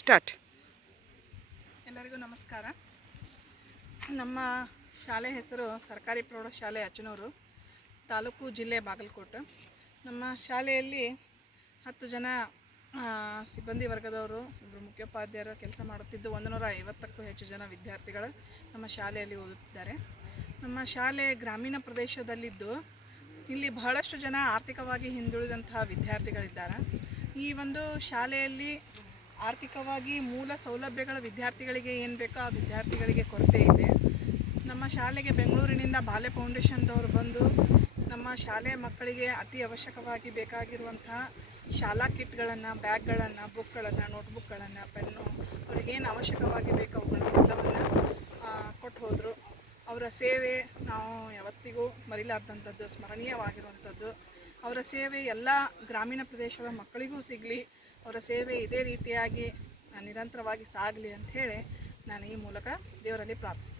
Start. ಎಲ್ಲರಿಗೂ ನಮಸ್ಕಾರ. ನಮ್ಮ ಶಾಲೆ ಹೆಸರು ಸರ್ಕಾರಿ ಪ್ರೌಢಶಾಲೆ ಅಚನೂರು, ತಾಲೂಕು, ಜಿಲ್ಲೆ ಬಾಗಲಕೋಟೆ. ನಮ್ಮ ಶಾಲೆಯಲ್ಲಿ 10 ಜನ ಸಿಬ್ಬಂದಿ ವರ್ಗದವರು, ಒಬ್ಬರು ಮುಖ್ಯೋಪಾಧ್ಯಾಯರು ಕೆಲಸ ಮಾಡುತ್ತಿದ್ದು 150ಕ್ಕೂ ಹೆಚ್ಚು ಜನ ವಿದ್ಯಾರ್ಥಿಗಳು ನಮ್ಮ ಶಾಲೆಯಲ್ಲಿ ಓದುತ್ತಿದ್ದಾರೆ. ನಮ್ಮ ಶಾಲೆ ಗ್ರಾಮೀಣ ಪ್ರದೇಶದಲ್ಲಿದ್ದು ಇಲ್ಲಿ ಬಹಳಷ್ಟು ಜನ ಆರ್ಥಿಕವಾಗಿ ಹಿಂದುಳಿದಂತಹ ವಿದ್ಯಾರ್ಥಿಗಳಿದ್ದಾರೆ. ಈ ಒಂದು ಶಾಲೆಯಲ್ಲಿ ಆರ್ಥಿಕವಾಗಿ ಮೂಲ ಸೌಲಭ್ಯಗಳ ವಿದ್ಯಾರ್ಥಿಗಳಿಗೆ ಏನು ಬೇಕೋ ಆ ವಿದ್ಯಾರ್ಥಿಗಳಿಗೆ ಕೊರತೆ ಇದೆ. ನಮ್ಮ ಶಾಲೆಗೆ ಬೆಂಗಳೂರಿನಿಂದ ಬಾಲೆ ಫೌಂಡೇಶನ್ದವರು ಬಂದು ನಮ್ಮ ಶಾಲೆ ಮಕ್ಕಳಿಗೆ ಅತಿ ಅವಶ್ಯಕವಾಗಿ ಬೇಕಾಗಿರುವಂತಹ ಶಾಲಾ ಕಿಟ್ಗಳನ್ನು, ಬ್ಯಾಗ್ಗಳನ್ನು, ಬುಕ್ಗಳನ್ನು, ನೋಟ್ಬುಕ್ಗಳನ್ನು, ಪೆನ್ನು, ಅವ್ರಿಗೇನು ಅವಶ್ಯಕವಾಗಿ ಬೇಕೋ ಅವುಗಳನ್ನೆಲ್ಲವನ್ನು ಕೊಟ್ಟು ಹೋದರು. ಅವರ ಸೇವೆ ನಾವು ಯಾವತ್ತಿಗೂ ಮರಿಲಾರ್ದಂಥದ್ದು, ಸ್ಮರಣೀಯವಾಗಿರುವಂಥದ್ದು. ಅವರ ಸೇವೆ ಎಲ್ಲ ಗ್ರಾಮೀಣ ಪ್ರದೇಶದ ಮಕ್ಕಳಿಗೂ ಸಿಗಲಿ, ಅವರ ಸೇವೆ ಇದೇ ರೀತಿಯಾಗಿ ನಿರಂತರವಾಗಿ ಸಾಗಲಿ ಅಂಥೇಳಿ ನಾನು ಈ ಮೂಲಕ ದೇವರಲ್ಲಿ ಪ್ರಾರ್ಥಿಸ್ತೀನಿ.